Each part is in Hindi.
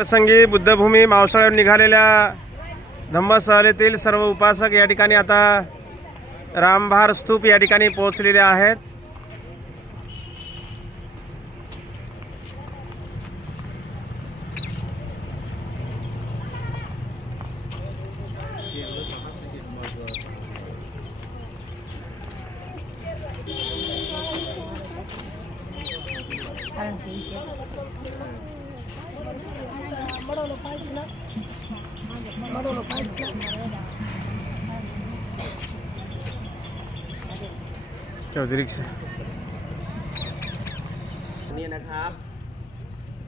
प्रसंगी बुद्धभूमी मावसाळ्यावर निघालेल्या धम्मसहलेतील सर्व उपासक या ठिकाणी आता रामभार स्तूप या ठिकाणी पोहोचलेले आहेत। चौधरी सेนี่นะครับ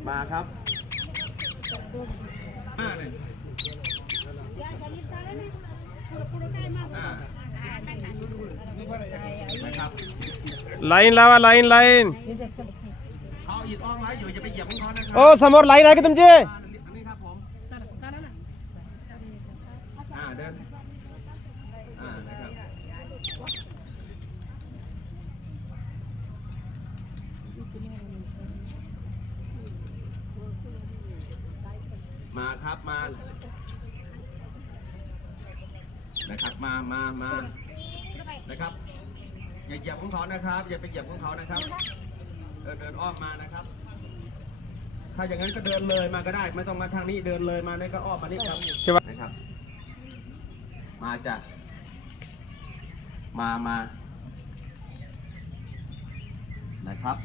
มาครับलाईन लावा, लाईन लाईन। เขาอีกอ้อมไว้อยู่อย่าไปเหยียบของเขานะครับ ओ समोर लाईन आहे का तुमची? อันนี้ครับผมเดินนะครับมาครับมานะครับมานะครับอย่าเหยียบของเขานะครับอย่าไปเหยียบของเขานะครับเดินอ้อมมานะครับถ้าอย่างนั้นก็เดินเลยมาก็ได้ไม่ต้องมาทางนี้เดินเลยมานี่ก็อ้อมมานี่ครับนะครับมาจ้ะมานะครับ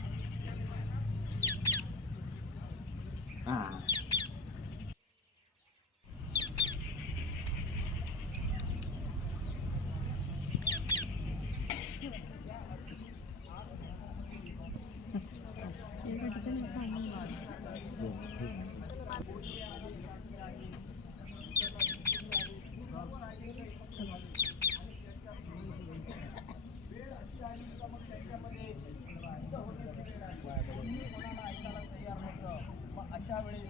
अशा वेळेस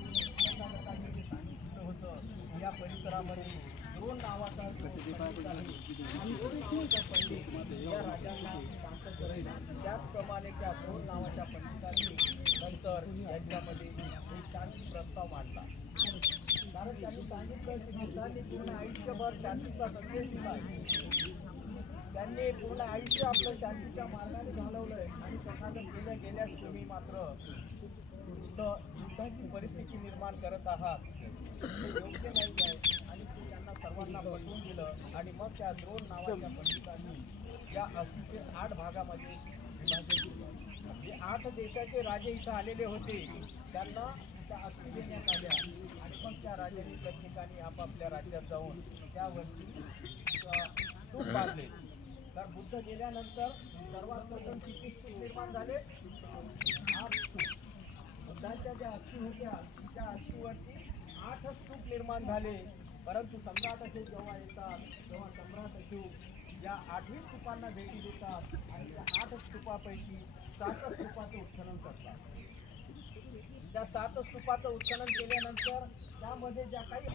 या परिसरामध्ये द्रोण नावाचा या राजांना शांत करेल त्याचप्रमाणे त्या द्रोण नावाच्या पंडितांनी नंतर यांच्यामध्ये एक शांती प्रस्ताव मांडला। कारण त्यांनी सांगितलं की बुद्धांनी पूर्ण आयुष्यभर शांतीचा संदेश दिला। त्यांनी पूर्ण आयुष्य आपलं शांतीच्या मार्गाने घालवलंय आणि तथागत गेल्यास तुम्ही मात्र युद्धाची परिस्थिती निर्माण करत आहात, हे योग्य नाही आहे। आणि ते त्यांना सर्वांना पटवून दिलं आणि मग त्या द्रोण नावाच्या पंडितांनी या अस्थीचे 8 भागामध्ये विभाजन केलं। जे 8 देशाचे राजे इथं आलेले होते त्यांना त्या अस्थी देण्यात आल्या आणि मग त्या राजांनी प्रत्येकाने आपापल्या राज्यात जाऊन त्यावरती स्तूप बांधले। तर बुद्ध गेल्यानंतर सर्वात प्रथम किती स्तूप निर्माण झाले? 8 स्तूप। बुद्धांच्या ज्या अस्थी होत्या त्या अस्थीवरती 8 स्तूप निर्माण झाले। परंतु सम्राट अशोक जेव्हा येतात तेव्हा सम्राट अशोक या 8ही स्तूपांना भेटी देतात आणि त्या 8 स्तूपापैकी 7 स्तूपाचं उत्खनन करतात। त्या 7 स्तूपाचं उत्खनन केल्यानंतर त्यामध्ये ज्या काही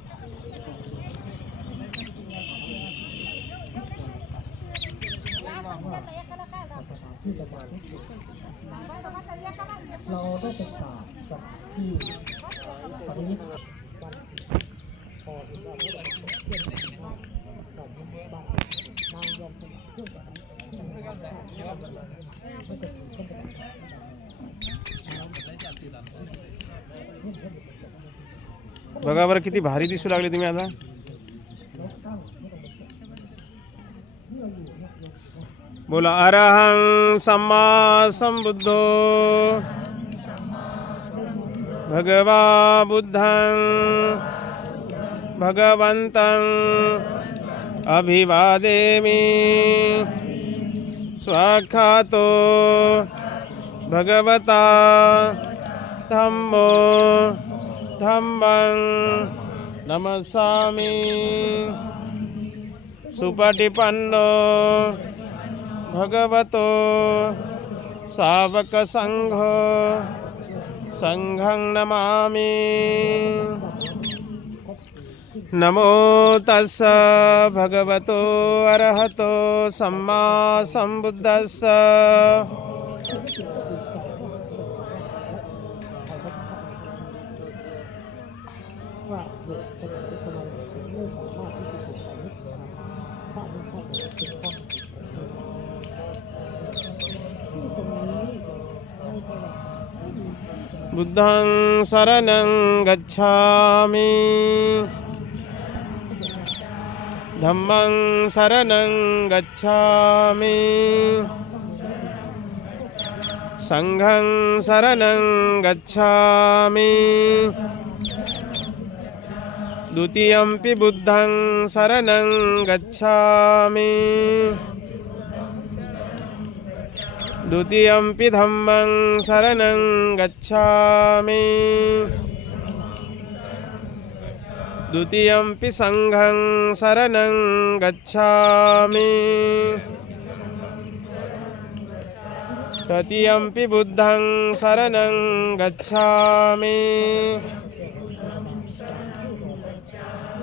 बघा बरं किती भारी दिसू लागले तुम्ही आता। बोला अरहं सम्मा संबुद्धो भगवा बुद्धं भगवन्तं अभिवादेमि स्वाख्यातो भगवता धम्मो धम्मं नमस्सामि सुपटिपन्नो भगवतो सावक संघो संघं नमामि। नमो तस्स भगवतो अरहतो सम्मा संबुद्धस्स। बुद्धं शरणं गच्छामि धम्मं शरणं गच्छामि संघं शरणं गच्छामि द्वितीयंपि बुद्धं शरणं गच्छामि द्वितीयंपि धम्मं शरणं गच्छामि द्वितीयंपि संघं शरणं गच्छामि तृतीयंपि बुद्धं शरणं गच्छामि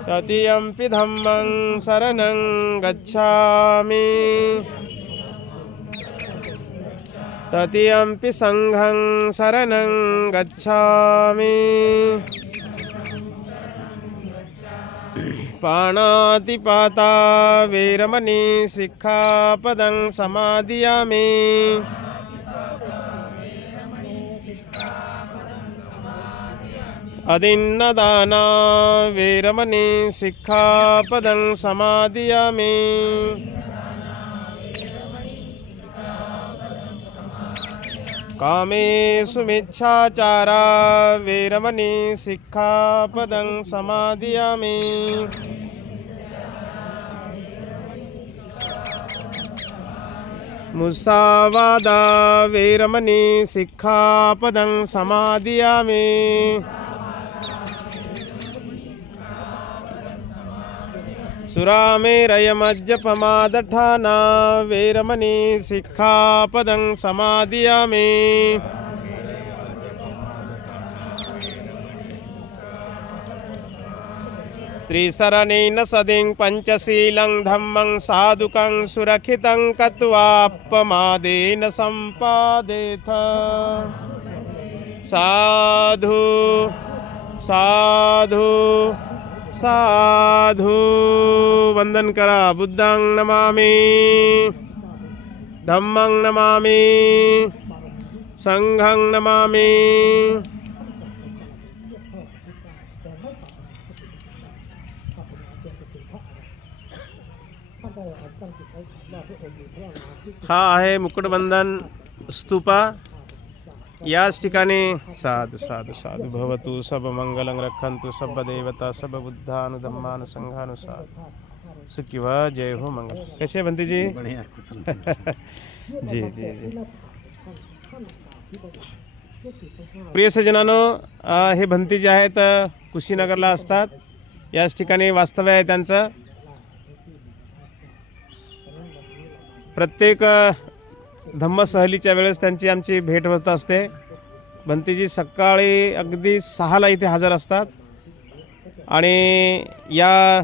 तृतीयंपि धम्मं शरणं गच्छामि तृतीयंपि संघं शरणं गच्छामि पाणातिपाता वेरमणि सिक्खापदं समादियामि अदिन्नदाना वेरमणि सिक्खापदं समादियामि कामेषु मिच्छाचारा वेरमणि सिक्खापदं समादियामि मुसावादा वेरमणि सिक्खापदं समादियामि सुरामेरयमज्जपमादठाना वेरमणि सिक्खापदं समादियामि त्रिसरणेन सदिं पंचशीलं धम्मं साधुकं सुरक्षितं कत्वापमादेन सम्पादेथ साधु साधु साधु वंदन करा। बुद्धं नमामि धम्मं नमामि संघं नमामि हा आहे मुकुटबंधन स्तूपा। याच ठिकाणी साधु साधु साधु भवतु सब मंगलं रक्षन्तु सब देवता सब बुद्धानुधम्मानु संघानुसार सुखी व जय हो मंगल। कैसे बंती जी? बढ़िया कुशल। जी जी जी प्रिय सज्जनांनो, हे भंती जे आहेत कुशीनगरला असतात। याच ठिकाणी वास्तव्य आहे त्यांचं। प्रत्येक धम्मसहलीच्या वेळेस त्यांची आमची भेट होत असते। भंतीजी सकाळी अगदी 6ला इथे हजर असतात आणि या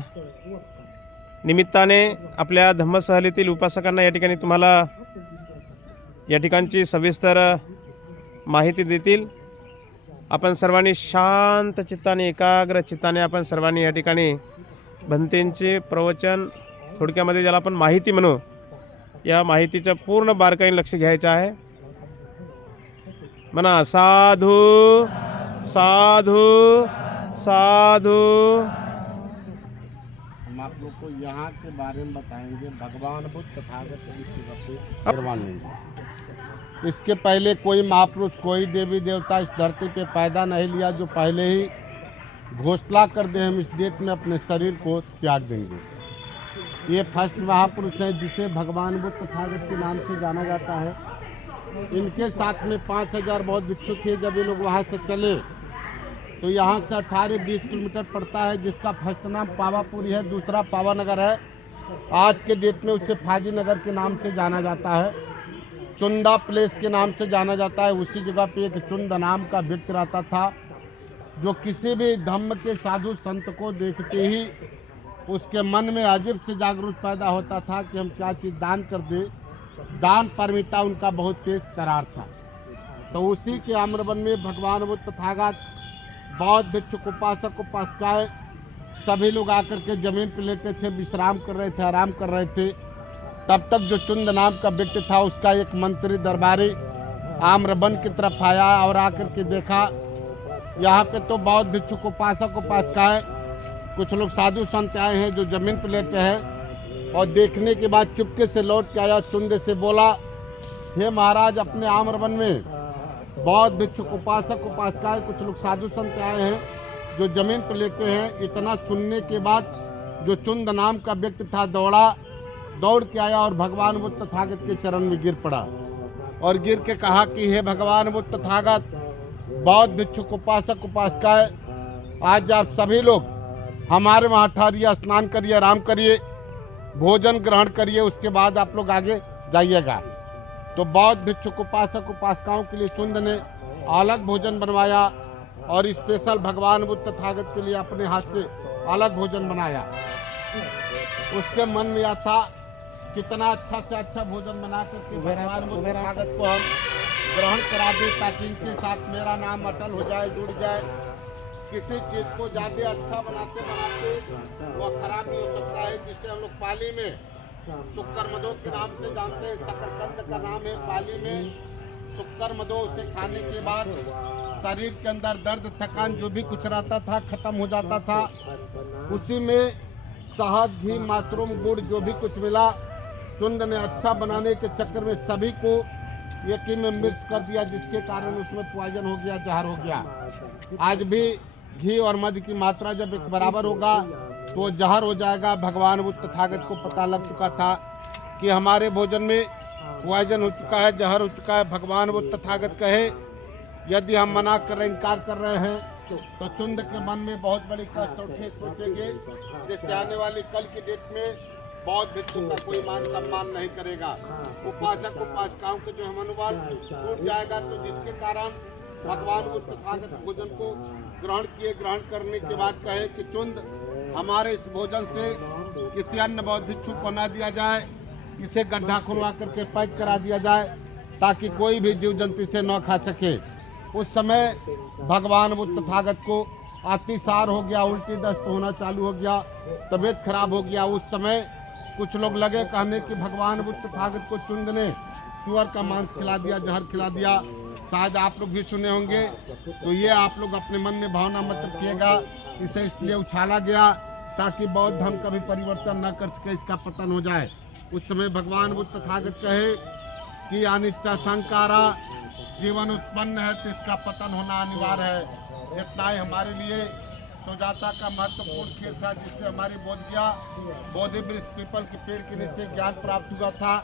निमित्ताने आपल्या धम्मसहलीतील उपासकांना या ठिकाणी तुम्हाला या ठिकाणची सविस्तर माहिती देतील। आपण सर्वांनी शांत चित्ताने एकाग्र चित्ताने आपण सर्वांनी या ठिकाणी भंतेंचे प्रवचन, थोडक्यामध्ये ज्याला आपण माहिती म्हणू, या माहितीचं पूर्ण बारकाईने लक्ष घ्यायचं आहे। म्हणा साधु साधु साधु। हम आप लोग को यहाँ के बारे में बताएंगे। भगवान बुद्ध तथागत निर्वाणेंगे। इसके पहले कोई महापुरुष, कोई देवी देवता इस धरती पे पैदा नहीं लिया जो पहले ही घोषणा कर दे हम इस डेट में अपने शरीर को त्याग देंगे। ये फर्स्ट महापुरुष हैं जिसे भगवान बुद्ध तथागत के नाम से जाना जाता है। इनके साथ में 5000 बहुत भिक्षु थे। जब ये लोग वहाँ से चले तो यहाँ से 18-20 किलोमीटर पड़ता है, जिसका फर्स्ट नाम पावापुरी है, दूसरा पावानगर है। आज के डेट में उसे फाजी नगर के नाम से जाना जाता है, चुंदा प्लेस के नाम से जाना जाता है। उसी जगह पे एक चुंद नाम का व्यक्ति रहता था जो किसी भी धम्म के साधु संत को देखते ही उसके मन में अजीब से जागरूक पैदा होता था कि हम क्या चीज़ दान कर दें। दान परमिता उनका बहुत तेज करार था। तो उसी के आम्रवन में भगवान बुद्ध तथागत बौद्ध भिक्षुक उपासक उपासिकाएं सभी लोग आकर के जमीन पर लेटे थे, विश्राम कर रहे थे, आराम कर रहे थे। तब तक जो चुंद नाम का व्यक्ति था उसका एक मंत्री दरबारी आम्रवन की तरफ आया और आकर के देखा यहाँ पे तो बौद्ध भिक्षुक उपासक उपासिकाएं कुछ लोग साधु संत आए हैं जो जमीन पर लेटे हैं। और देखने के बाद चुपके से लौट के आया, चुंद से बोला, हे महाराज, अपने आम्रवन में बौद्ध भिक्षुक उपासक उपासिकाएं कुछ लोग साधु संत आए हैं जो जमीन पर लेटे हैं। इतना सुनने के बाद जो चुंद नाम का व्यक्ति था दौड़ के आया और भगवान बुद्ध तथागत के चरण में गिर पड़ा और गिर के कहा कि हे भगवान बुद्ध तथागत, बौद्ध भिक्षुक उपासक उपासिकाएं, आज आप सभी लोग हमारे वहाँ ठहरिए, स्नान करिए, आराम करिए, भोजन ग्रहण करिए, उसके बाद आप लोग आगे जाइएगा। तो बौद्ध भिक्षुक उपासक उपासिकाओं के लिए चुंद ने अलग भोजन बनवाया और स्पेशल भगवान बुद्ध तथागत के लिए अपने हाथ से अलग भोजन बनाया। उसके मन में यह था, कितना अच्छा से अच्छा भोजन बना करके भगवान बुद्ध तथागत को हम ग्रहण करा दें ताकि इनके साथ मेरा नाम अटल हो जाए, जुड़ जाए। किसी चीज को ज्यादा अच्छा बनाते बनाते वह खराब भी हो सकता है, जिससे हम लोग पाली में शुक्र मधो के नाम से जानते हैं। शकरकंद का नाम है पाली में शुक्र मधो। उसे खाने के बाद शरीर के अंदर दर्द थकान जो भी कुछ रहता था खत्म हो जाता था। उसी में शहद, घी, मशरूम, गुड़ जो भी कुछ मिला, चुंद ने अच्छा बनाने के चक्कर में सभी को एक ही में मिक्स कर दिया, जिसके कारण उसमें पॉइजन हो गया, जहर हो गया। आज भी घी और मध की मात्रा जब एक बराबर होगा तो जहर हो जाएगा। भगवान बुद्ध तथागत को पता लग चुका था कि हमारे भोजन में पॉइजन हो चुका है, जहर हो चुका है। भगवान बुद्ध तथागत कहे, यदि हम मना कर रहे, इनकार कर रहे हैं तो चुंद के मन में बहुत बड़ी कष्ट और ठेस पहुंचेंगे, जिससे आने वाली कल की डेट में बौद्ध भिक्षु का कोई मान सम्मान नहीं करेगा। उपासक उपासिकाओं के जो है मनोबल टूट जाएगा। तो जिसके कारण भगवान बुद्ध तथागत भोजन को ग्रहण किए। ग्रहण करने के बाद कहे कि चुंद, हमारे इस भोजन से किसी अन्य बौद्ध भिक्षु को न दिया जाए, इसे गड्ढा खुलवा करके पैक करा दिया जाए ताकि कोई भी जीव जंतु इसे न खा सके। उस समय भगवान बुद्ध तथागत को अतिसार हो गया, उल्टी दस्त होना चालू हो गया, तबीयत खराब हो गया। उस समय कुछ लोग लगे कहने कि भगवान बुद्ध तथागत को चुंद ने सुअर का मांस खिला दिया, जहर खिला दिया। शायद आप लोग भी सुने होंगे, तो ये आप लोग अपने मन में भावना मत रखिएगा। इसे इसलिए उछाला गया ताकि बौद्ध धर्म का भी परिवर्तन न कर सके, इसका पतन हो जाए। उस समय भगवान बुद्ध तथागत कहे कि अनिच्छा संकारा, जीवन उत्पन्न है तो इसका पतन होना अनिवार्य है। जितना ही हमारे लिए सुजाता का महत्वपूर्ण खेल था, जिससे हमारी बोधगया बोधि वृक्ष पीपल के पेड़ के नीचे ज्ञान प्राप्त हुआ था,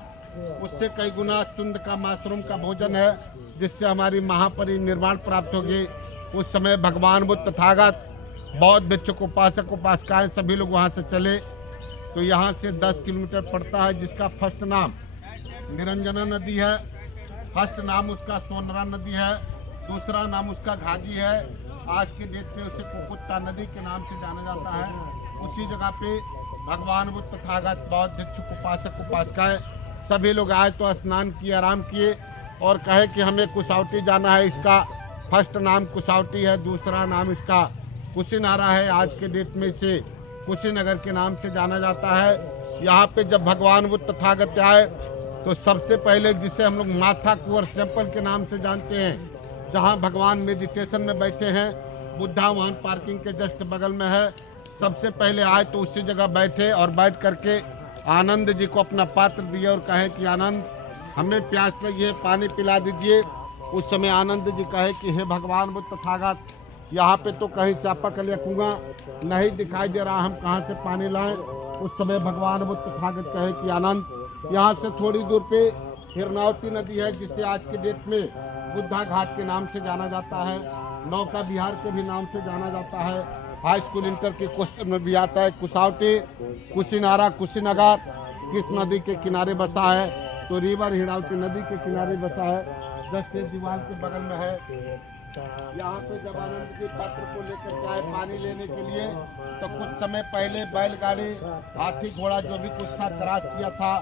उससे कई गुना चुंद का मशरूम का भोजन है, जिससे हमारी महापरिनिर्वाण प्राप्त होगी। उस समय भगवान बुद्ध तथागत, बौद्ध भिक्षुक उपासक उपासिकाएं सभी लोग वहाँ से चले। तो यहाँ से 10 किलोमीटर पड़ता है, जिसका फर्स्ट नाम निरंजना नदी है, फर्स्ट नाम उसका सोनरा नदी है, दूसरा नाम उसका घाघी है। आज के डेट में उसे कुकुत्ता नदी के नाम से जाना जाता है। उसी जगह पे भगवान बुद्ध तथागत, बौद्ध भिक्षुक उपासक उपासिकाएं सभी लोग आए तो स्नान किए, आराम किए और कहे कि हमें कुसावटी जाना है। इसका फर्स्ट नाम कुसावटी है, दूसरा नाम इसका कुशीनारा है। आज के डेट में इसे कुशीनगर के नाम से जाना जाता है। यहाँ पे जब भगवान बुद्ध तथागत आए तो सबसे पहले, जिसे हम लोग माथा कुंवर टेम्पल के नाम से जानते हैं, जहाँ भगवान मेडिटेशन में बैठे हैं, बुद्धा वाहन पार्किंग के जस्ट बगल में है, सबसे पहले आए तो उसी जगह बैठे और बैठ करके आनंद जी को अपना पात्र दिए और कहे कि आनंद, हमें प्यास लगी है, पानी पिला दीजिए। उस समय आनंद जी कहे कि हे भगवान बुद्ध तथागत, यहाँ पे तो कहीं चापाकल या कुआं नहीं दिखाई दे रहा, हम कहाँ से पानी लाएं। उस समय भगवान बुद्ध तथागत कहे कि आनंद, यहाँ से थोड़ी दूर पे हिरनावती नदी है, जिसे आज के डेट में बुद्धा घाट के नाम से जाना जाता है, नौका विहार के भी नाम से जाना जाता है। हाई स्कूल इंटर के क्वेश्चन में भी आता है। कुसावटी, कुशीनारा, कुशीनगर किस नदी के किनारे बसा है? तो रिवर हिरनावती नदी के किनारे बसा है, जस्ट दीवार के बगल में है। यहाँ पे जब आनंद जी पात्र को लेकर के आए पानी लेने के लिए, तो कुछ समय पहले बैलगाड़ी, हाथी, घोड़ा जो भी कुछ था क्रॉस किया था,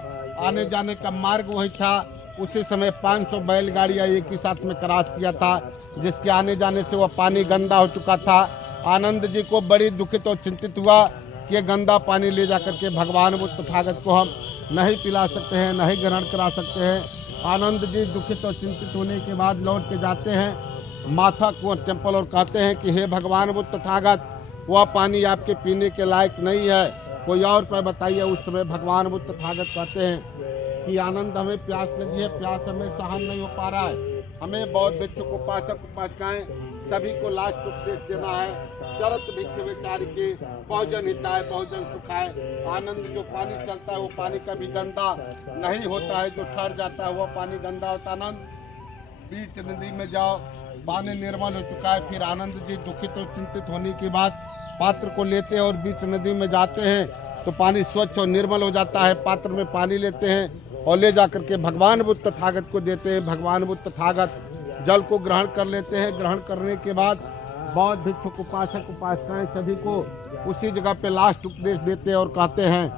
आने जाने का मार्ग वही था। उसी समय 500 बैलगाड़ियाँ एक ही साथ में क्रॉस किया था। जिसके आने जाने से वह पानी गंदा हो चुका था। आनंद जी को बड़ी दुखित और चिंतित हुआ कि ये गंदा पानी ले जाकर के भगवान बुद्ध तथागत को हम नहीं पिला सकते हैं, नहीं ग्रहण करा सकते हैं। आनंद जी दुखित और चिंतित होने के बाद लौट के जाते हैं माथा कुंवर टेम्पल और कहते हैं कि हे भगवान बुद्ध तथागत, वह पानी आपके पीने के लायक नहीं है, कोई और उपाय बताइए। उस समय भगवान बुद्ध तथागत कहते हैं कि आनंद, हमें प्यास लगी है, प्यास हमें सहन नहीं हो पा रहा है, हमें बौद्ध भिक्षुक उपासक उपासिकाएं सभी को लास्ट उपदेश देना है। शरत भिक्ष विचार के बहुजन हिताय बहुजन सुखाय। आनंद, जो पानी चलता है वो पानी कभी गंदा नहीं होता है, जो ठहर जाता है वह पानी गंदा होता है। आनंद, बीच नदी में जाओ, पानी निर्मल हो चुका है। फिर आनंद जी दुखित और चिंतित होने के बाद पात्र को लेते हैं और बीच नदी में जाते हैं तो पानी स्वच्छ और निर्मल हो जाता है। पात्र में पानी लेते हैं और ले जाकर के भगवान बुद्ध तथागत को देते हैं। भगवान बुद्ध तथागत जल को ग्रहण कर लेते हैं। ग्रहण करने के बाद बौद्ध भिक्षुक उपासक उपासिकाएं सभी को उसी जगह पे लास्ट उपदेश देते हैं और कहते हैं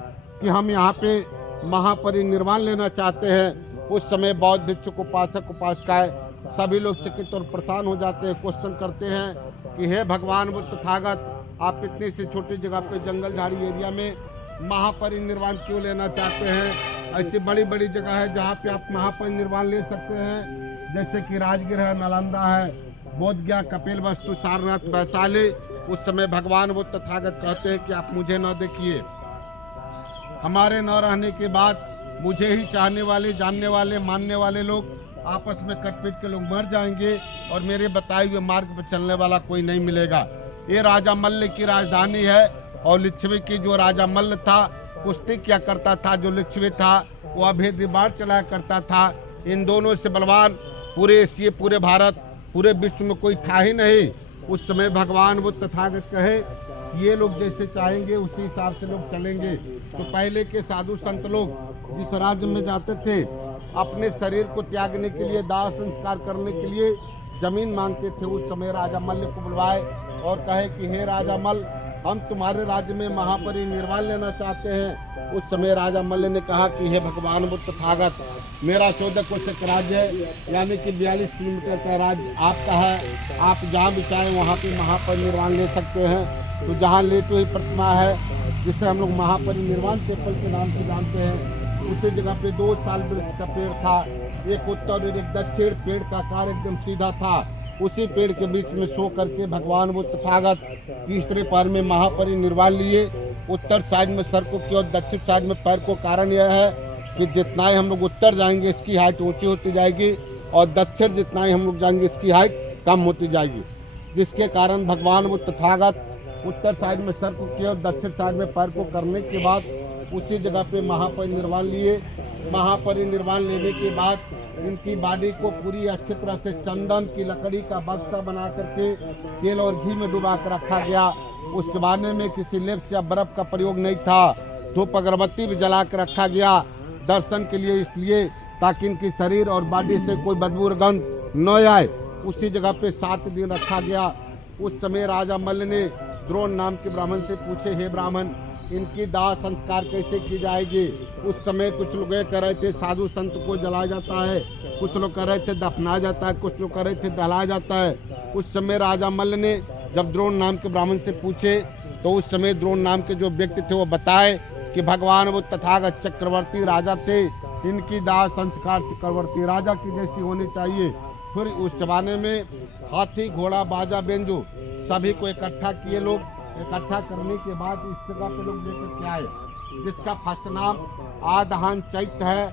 कि हम यहाँ पे महापरिनिर्वाण लेना चाहते हैं। उस समय बौद्ध भिक्षुक उपासक उपासिकाएं सभी लोग चकित और परेशान हो जाते हैं। क्वेश्चन करते हैं कि हे भगवान बुद्ध तथागत, आप इतनी सी छोटी जगह पे जंगल झाड़ी एरिया में महापरिनिर्वाण क्यों लेना चाहते हैं? ऐसी बड़ी बड़ी जगह है जहाँ पे आप महापरिनिर्वाण ले सकते हैं, जैसे कि राजगीर है, नालंदा है, बोध गया, कपिल वस्तु, सारनाथ, वैशाली। उस समय भगवान बुद्ध तथागत कहते हैं कि आप मुझे न देखिए, हमारे न रहने के बाद मुझे ही चाहने वाले, जानने वाले, मानने वाले लोग आपस में कटपीट के लोग मर जाएंगे और मेरे बताए हुए मार्ग पर चलने वाला कोई नहीं मिलेगा। ये राजा मल्ल की राजधानी है और लिच्छवी की जो राजा मल्ल था कुश्ती किया करता था, जो लिच्छवी था वो अभेद बाढ़ चलाया करता था। इन दोनों से बलवान पूरे एशिया, पूरे भारत, पूरे विश्व में कोई था ही नहीं। उस समय भगवान बुद्ध तथागत कहे ये लोग जैसे चाहेंगे उसी हिसाब से लोग चलेंगे। तो पहले के साधु संत लोग जिस राज्य में जाते थे अपने शरीर को त्यागने के लिए, दाह संस्कार करने के लिए जमीन मांगते थे। उस समय राजा मल्ल को बुलवाए और कहे कि हे राजा मल्ल, हम तुम्हारे राज्य में महापरिनिर्वाण लेना चाहते हैं। उस समय राजा मल्ल ने कहा कि हे भगवान बुद्ध तथागत, मेरा 14 कोश का राज्य है, यानी कि 42 किलोमीटर का राज्य आपका है। आप जहाँ भी चाहें वहाँ पे महापरिनिर्वाण ले सकते हैं। तो जहाँ लेटी हुई प्रतिमा है, जिसे हम लोग महापरिनिर्वाण टेम्पल के नाम से जानते हैं, उसी जगह पे 2 साल वृक्ष का पेड़ था। एक उत्तर और एक दक्षिण, पेड़ का आकार एकदम सीधा था। उसी पेड़ के बीच में सो करके भगवान बुद्ध तथागत तीसरे पैर में महापरिनिर्वाण लिए। उत्तर साइड में सर को की और दक्षिण साइड में पैर को। कारण यह है कि जितना ही हम लोग उत्तर जाएंगे इसकी हाइट ऊंची होती जाएगी और दक्षिण जितना ही हम लोग जाएंगे इसकी हाइट कम होती जाएगी, जिसके कारण भगवान बुद्ध तथागत उत्तर साइड में सर को किया और दक्षिण साइड में पैर को करने के बाद उसी जगह पे महापरिनिर्वाण लिए। महापरिनिर्वाण लेने के बाद इनकी बॉडी को पूरी अच्छी तरह से चंदन की लकड़ी का बक्सा बना करके तेल और घी में डुबा कर रखा गया। उस जमाने में किसी लेप्स या बर्फ का प्रयोग नहीं था। धूप अगरबत्ती भी जला कर रखा गया दर्शन के लिए, इसलिए ताकि इनकी शरीर और बॉडी से कोई बदबू और गंध न आए। उसी जगह पे 7 दिन रखा गया। उस समय राजा मल्ल ने द्रोण नाम के ब्राह्मण से पूछे, हे ब्राह्मण, इनकी दाह संस्कार कैसे की जाएगी? उस समय कुछ लोग ये कह रहे थे साधु संत को जलाया जाता है, कुछ लोग कह रहे थे दफनाया जाता है, कुछ लोग कह रहे थे दहलाया जाता है। उस समय राजा मल्ल ने जब द्रोण नाम के ब्राह्मण से पूछे तो उस समय द्रोण नाम के जो व्यक्ति थे वो बताए कि भगवान वो तथागत चक्रवर्ती राजा थे, इनकी दाह संस्कार चक्रवर्ती राजा की जैसी होनी चाहिए। फिर उस जमाने में हाथी, घोड़ा, बाजा, बेंजू सभी को इकट्ठा किए। लोग इकट्ठा करने के बाद इस जगह पे लोग लेकर के आए, जिसका फर्स्ट नाम आदहान चैत्य है।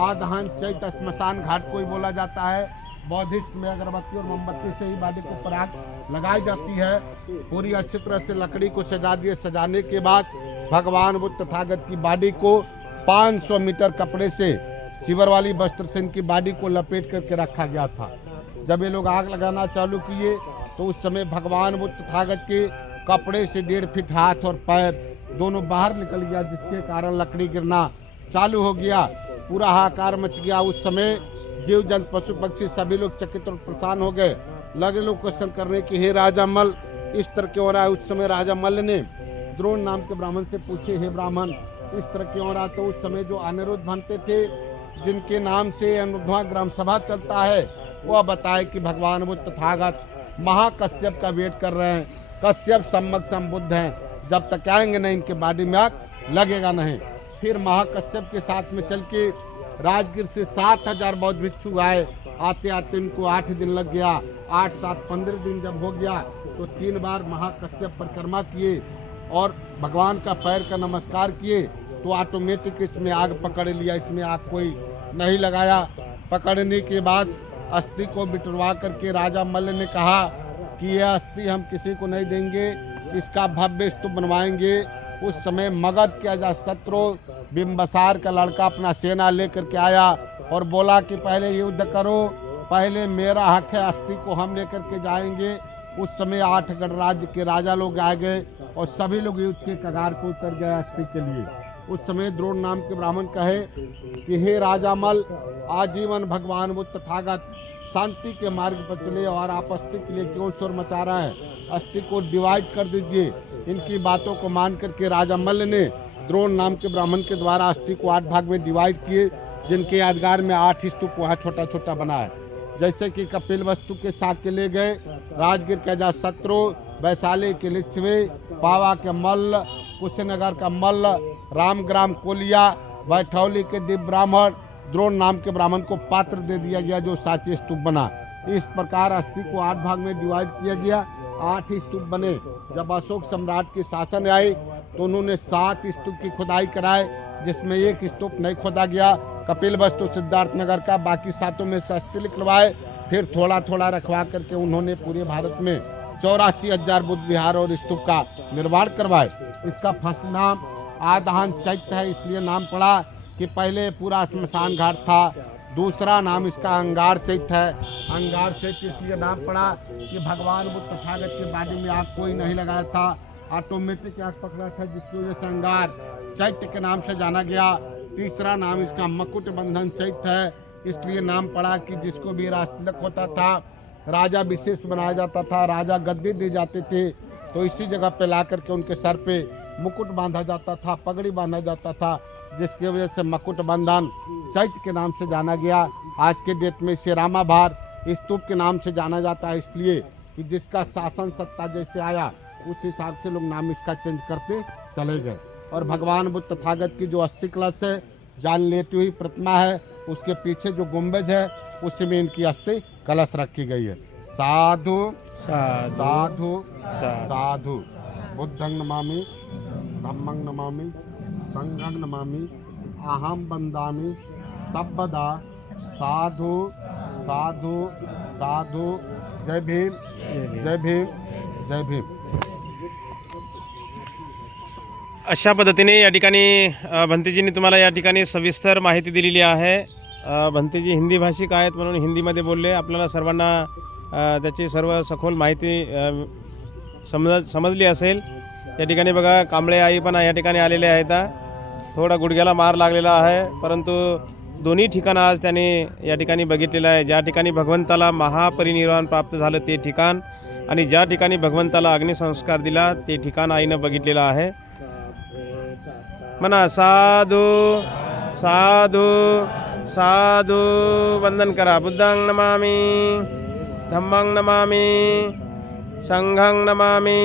आदहान चैत्य स्मशान घाट को ही बोला जाता है। बौद्धिस्ट में अगरबत्ती और मोमबत्ती से ही बॉडी को पराग लगाई जाती है। पूरी अच्छी तरह से लकड़ी को सजा दिए। सजाने के बाद भगवान बुद्ध तथागत की बॉडी को 500 मीटर कपड़े से, चिवर वाली वस्त्र से इनकी बॉडी को लपेट करके रखा गया था। जब ये लोग आग लगाना चालू किए तो उस समय भगवान बुद्ध तथागत के कपड़े से 1.5 फीट हाथ और पैर दोनों बाहर निकल गया, जिसके कारण लकड़ी गिरना चालू हो गया। पूरा हाहाकार मच गया। उस समय जीव जंतु पशु पक्षी सभी लोग चकित और परेशान हो गए। लगे लोग क्वेश्चन करने की हे राजा मल्ल, इस तरह क्यों हो रहा है? उस समय राजा मल्ल ने द्रोण नाम के ब्राह्मण से पूछे, हे ब्राह्मण, इस तरह क्यों हो रहा? तो उस समय जो अनिरुद्ध बनते थे, जिनके नाम से अनुरुद्धा ग्राम सभा चलता है, वह बताए कि भगवान बुद्ध तथागत महाकश्यप का वेट कर रहे हैं। कश्यप सम्यक संबुद्ध हैं, जब तक आएंगे नहीं इनके बॉडी में आग लगेगा नहीं। फिर महाकश्यप के साथ में चल के राजगीर से 7000 बौद्ध भिक्षु आए। आते आते इनको 8 दिन लग गया। 8, 7, 15 दिन जब हो गया तो 3 बार महाकश्यप परिक्रमा किए और भगवान का पैर का नमस्कार किए तो ऑटोमेटिक इसमें आग पकड़ लिया। इसमें आग कोई नहीं लगाया। पकड़ने के बाद अस्थि को बिटरवा करके राजा मल्ल ने कहा कि यह अस्थि हम किसी को नहीं देंगे, इसका भव्य स्तूप बनवाएंगे। उस समय मगध के अजातशत्रु बिंबसार का लड़का अपना सेना लेकर के आया और बोला कि पहले युद्ध करो, पहले मेरा हक है, अस्थि को हम लेकर के जाएंगे। उस समय 8 गणराज्य के राजा लोग आ गए और सभी लोग युद्ध के कगार को उतर गए अस्थि के लिए। उस समय द्रोण नाम के ब्राह्मण कहे कि हे राजा मल, आजीवन भगवान बुद्ध तथागत शांति के मार्ग पर चले और आप अस्थि के लिए क्यों शोर मचा रहा है? अस्थि को डिवाइड कर दीजिए। इनकी बातों को मान करके राजा मल्ल ने द्रोण नाम के ब्राह्मण के द्वारा अस्थि को 8 भाग में डिवाइड किए, जिनके यादगार में 8 स्तूप वहाँ छोटा छोटा बना है। जैसे कि कपिल वस्तु के साक्य ले गए, राजगीर के अजातशत्रु, वैशाली के लिच्छवी, पावा के मल्ल, कुशीनगर का मल्ल, रामग्राम कोलिया, बैठौली के दिव्य ब्राह्मण, द्रोण नाम के ब्राह्मण को पात्र दे दिया गया जो सांची स्तूप बना। इस प्रकार अस्थि को 8 भाग में डिवाइड किया गया। 8 स्तूप बने। जब अशोक सम्राट के शासन आए तो उन्होंने 7 स्तूप की खुदाई कराए, जिसमें 1 स्तूप नहीं खोदा गया, कपिल वस्तु सिद्धार्थनगर का। बाकी 7 में से अस्थि लिखवाए। फिर थोड़ा थोड़ा रखवा करके उन्होंने पूरे भारत में 84,000 बुद्ध विहार और स्तूप का निर्माण करवाए। इसका फर्स्ट नाम आदान चैत्य है, इसलिए नाम पड़ा कि पहले पूरा श्मशान घाट था। दूसरा नाम इसका अंगार चैत्य है। अंगार चैत्य इसलिए नाम पड़ा कि भगवान बुद्ध तथागत के बॉडी में आग कोई नहीं लगाया था, ऑटोमेटिक आग पकड़ा था, जिसकी वजह से अंगार चैत्य के नाम से जाना गया। तीसरा नाम इसका मकुट बंधन चैत्य है, इसलिए नाम पड़ा कि जिसको भी राजतिलक होता था, राजा विशेष बनाया जाता था, राजा गद्दी दी जाते थे, तो इसी जगह पे ला करके उनके सर पे मुकुट बांधा जाता था, पगड़ी बांधा जाता था, जिसकी वजह से मकुट बंधन चैत्य के नाम से जाना गया। आज के डेट में इसे रामाभार स्तूप के नाम से जाना जाता है, इसलिए कि जिसका शासन सत्ता जैसे आया उस हिसाब से लोग नाम इसका चेंज करते चले गए। और भगवान बुद्ध तथागत की जो अस्थि कलश है, जान लेटी हुई प्रतिमा है, उसके पीछे जो गुंबज है उसी में इनकी अस्थि कलश रखी गई है। साधु साधु साधु साधु। साधु। बुद्धं नमामि, धम्मं नमामि, संघं नमामि, अहं वन्दामि सर्वदा। साधु साधु साधु। जय भीम, जय भीम, जय भीम। अशा पद्धतीने या ठिकाणी भंतेजींनी तुम्हाला या ठिकाणी सविस्तर माहिती दिलेली आहे। भंतेजी हिंदी भाषिक आहेत म्हणून हिंदीमध्ये बोलले। आपल्याला सर्वांना त्याची सर्व सखोल माहिती समजली असेल। या ठिकाणी बघा कांबळे आई पण या ठिकाणी आलेले आहेत। थोडा गुडघ्याला मार लागलेला आहे, परंतु दोन्ही ठिकाणं आज त्यांनी या ठिकाणी बघितलेलं आहे। ज्या ठिकाणी भगवंताला महापरिनिर्वाण प्राप्त झालं ते ठिकाण आणि ज्या ठिकाणी भगवंताला अग्निसंस्कार दिला ते ठिकाण आईनं बघितलेलं आहे। म्हणा साधू साधू साधू। वंदन करा। बुद्धं नमामि, धम्मं नमामि, संघं नमामि।